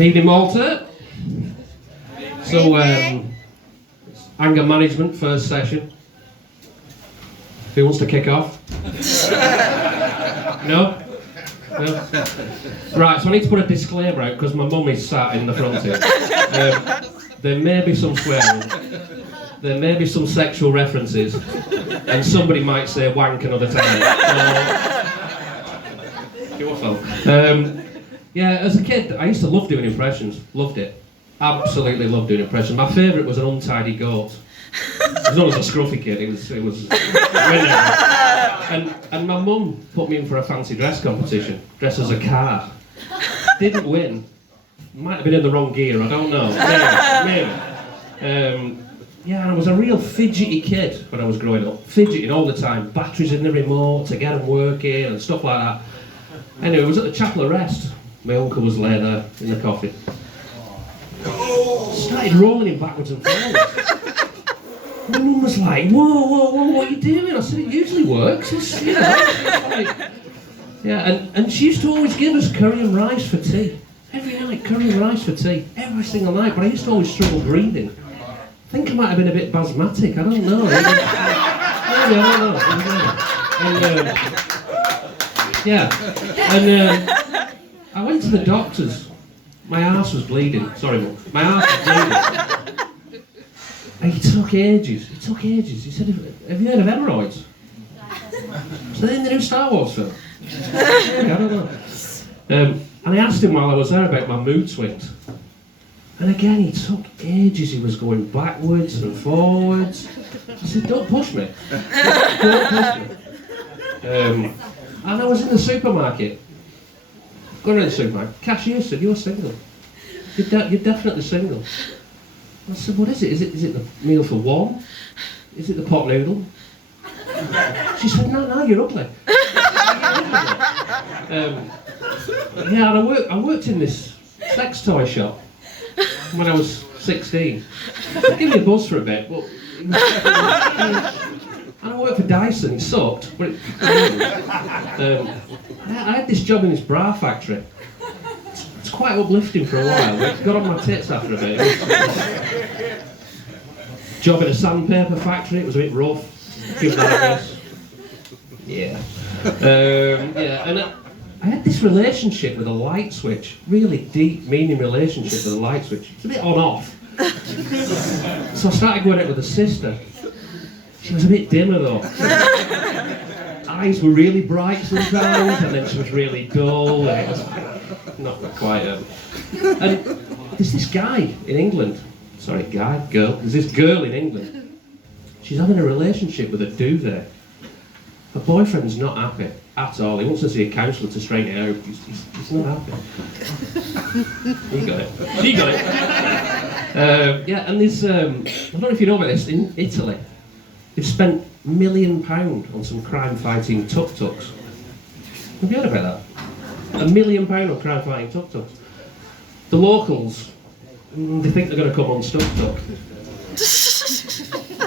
Evening, Malta. So, anger management, first session. Who wants to kick off? No? No? Right, so I need to put a disclaimer out because my mum is sat in the front here. There may be some swearing, there may be some sexual references, and somebody might say wank another time. Your fault. Yeah, as a kid, I used to love doing impressions. Loved it. Absolutely loved doing impressions. My favourite was an untidy goat. As long as a scruffy kid, it was and my mum put me in for a fancy dress competition, dressed as a car. Didn't win. Might have been in the wrong gear, I don't know. Maybe. Yeah, and I was a real fidgety kid when I was growing up. Fidgeting all the time, batteries in the remote to get them working and stuff like that. Anyway, it was at the Chapel of Rest. My uncle was laying there in the coffin. Started rolling him backwards and forwards. My mum was like, whoa, what are you doing? I said, it usually works. It's, you know, like, yeah, and she used to always give us curry and rice for tea. Every night, curry and rice for tea. Every single night, but I used to always struggle breathing. I think I might have been a bit basmatic, I don't know. Maybe, I don't know. And I went to the doctors. My arse was bleeding. Sorry, Mum. My arse was bleeding. And he took ages. He said, have you heard of hemorrhoids? So they're in the new Star Wars film. I don't know. And I asked him while I was there about my mood swings. And again, he took ages. He was going backwards and forwards. I said, don't push me. Don't push me. And I was in the supermarket. Going around the supermarket. Cashier said, you're single. You're definitely single. I said, what is it? Is it the meal for one? Is it the pot noodle? She said, no, you're ugly. Yeah, and I worked in this sex toy shop when I was 16. It gave me a buzz for a bit, but and I worked for Dyson. It sucked, but I had this job in this bra factory. It's quite uplifting for a while. It got on my tits after a bit. Job in a sandpaper factory. It was a bit rough. Give that a guess. Yeah. Yeah, and I had this relationship with a light switch. Really deep, meaning relationship with a light switch. It's a bit on-off. So I started going out with a sister. She was a bit dimmer though. Eyes were really bright sometimes, and then she was really dull, and it was not quite. And there's this guy in England. Sorry, girl. There's this girl in England. She's having a relationship with a duvet. Her boyfriend's not happy at all. He wants to see a counsellor to straighten it out. He's not happy. He got it. She got it. Yeah, and there's, I don't know if you know about this, in Italy, they've spent £1 million on some crime-fighting tuk-tuks. Have you heard about that? £1 million on crime-fighting tuk-tuks. The locals, they think they're going to come unstuck.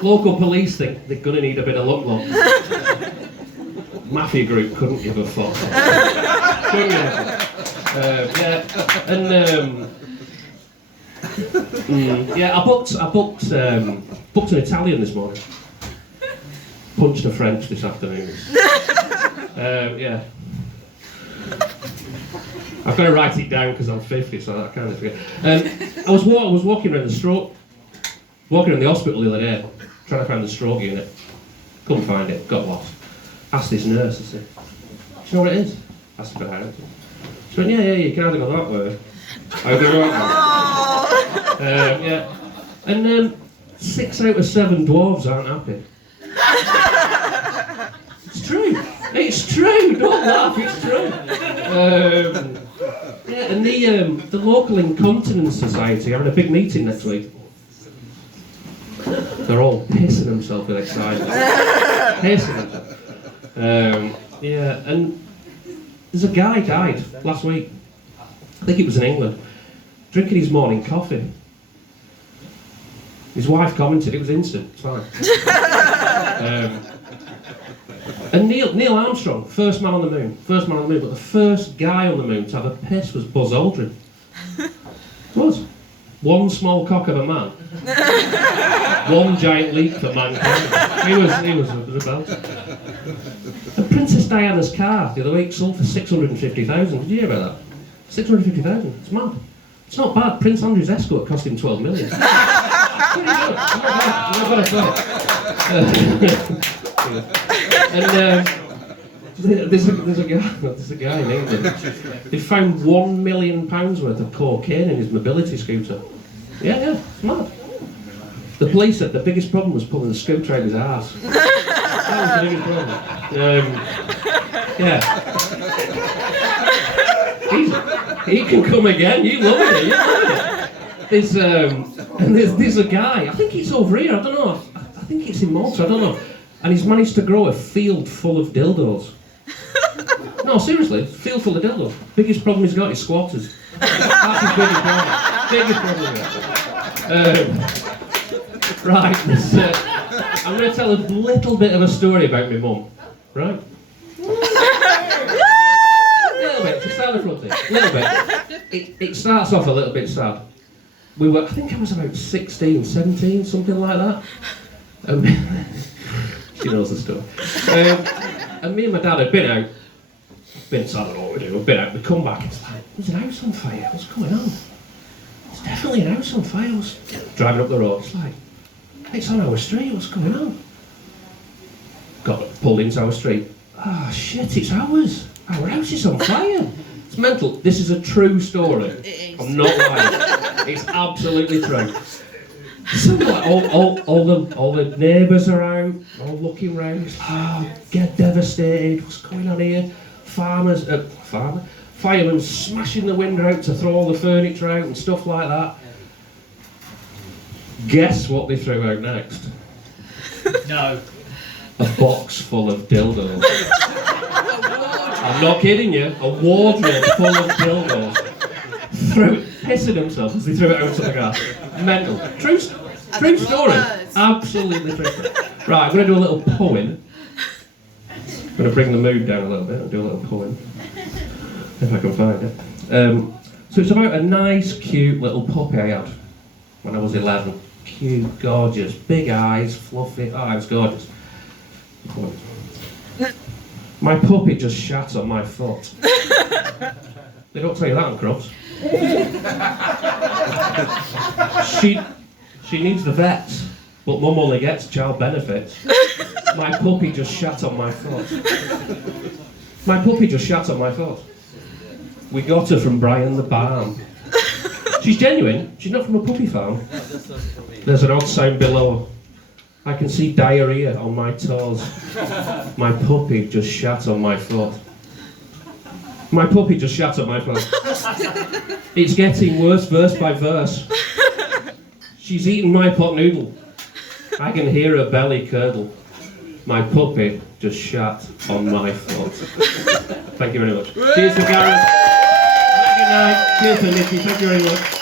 Local police think they're going to need a bit of luck. Mafia group couldn't give a fuck. Yeah, and yeah, I booked an Italian this morning. Punched a French this afternoon. Yeah. I've got to write it down because I'm 50, so I kind of forget. I was walking around the hospital the other day, trying to find the stroke unit. Couldn't find it, got lost. Asked this nurse, I said, do you know what it is? Asked her about it. She went, yeah, you can either go that way. I go that way. Yeah. And 6 out of 7 dwarves aren't happy. It's true, don't laugh, it's true. Yeah, and the local incontinence society are having a big meeting next week. They're all pissing themselves with excitement. Pissing themselves. Yeah, and there's a guy died last week. I think it was in England, drinking his morning coffee. His wife commented, it was instant, it's fine. And Neil Armstrong, first man on the moon, but the first guy on the moon to have a piss was Buzz Aldrin. It was. One small cock of a man. One giant leap for mankind. He was a belter. And Princess Diana's car the other week sold for 650,000. Did you hear about that? 650,000. It's mad. It's not bad. Prince Andrew's escort cost him 12 million. Pretty good. Not bad at all. And there's a guy in England. They found £1 million worth of cocaine in his mobility scooter. Yeah, it's mad. The police said the biggest problem was pulling the scooter out of his arse. That was the biggest problem. He can come again. You love it. There's a guy. I think it's over here. I don't know. I think it's in Malta. I don't know. And he's managed to grow a field full of dildos. No, seriously, field full of dildos. Biggest problem he's got is squatters. That's his biggest problem. Right, I'm going to tell a little bit of a story about my mum. Right? A little bit, just start the front thing. A little bit. It starts off a little bit sad. I think I was about 16, 17, something like that. She knows the story. And me and my dad had been out. Been sad, I don't know what we do. We've been out, we come back, it's like, there's an house on fire, what's going on? There's definitely an house on fire. I was driving up the road, it's like, it's on our street, what's going on? Got pulled into our street. Ah, shit, it's ours. Our house is on fire. It's mental. This is a true story. It is. I'm not lying. It's absolutely true. So like, all the neighbours are out, all looking round. It's like, get devastated. What's going on here? Firemen smashing the window out to throw all the furniture out and stuff like that. Guess what they threw out next? No. A box full of dildos. I'm not kidding you. A wardrobe full of dildos. Pissing themselves as they threw it out to the grass. Mental. True story. Absolutely true. Right, I'm going to do a little poem. I'm going to bring the mood down a little bit and do a little poem. If I can find it. So it's about a nice, cute little puppy I had when I was 11. Cute, gorgeous, big eyes, fluffy. Oh, it was gorgeous. My puppy just shat on my foot. They don't tell you that on Crofts. She needs the vets, but Mum only gets child benefits. My puppy just shat on my foot. My puppy just shat on my foot. We got her from Brian the Barn. She's genuine. She's not from a puppy farm. There's an odd sound below her. I can see diarrhea on my toes. My puppy just shat on my foot. My puppy just shat on my foot. It's getting worse verse by verse. She's eating my pot noodle. I can hear her belly curdle. My puppy just shat on my foot. Thank you very much. Cheers to Gareth. Good night. Cheers to Nikki. Thank you very much.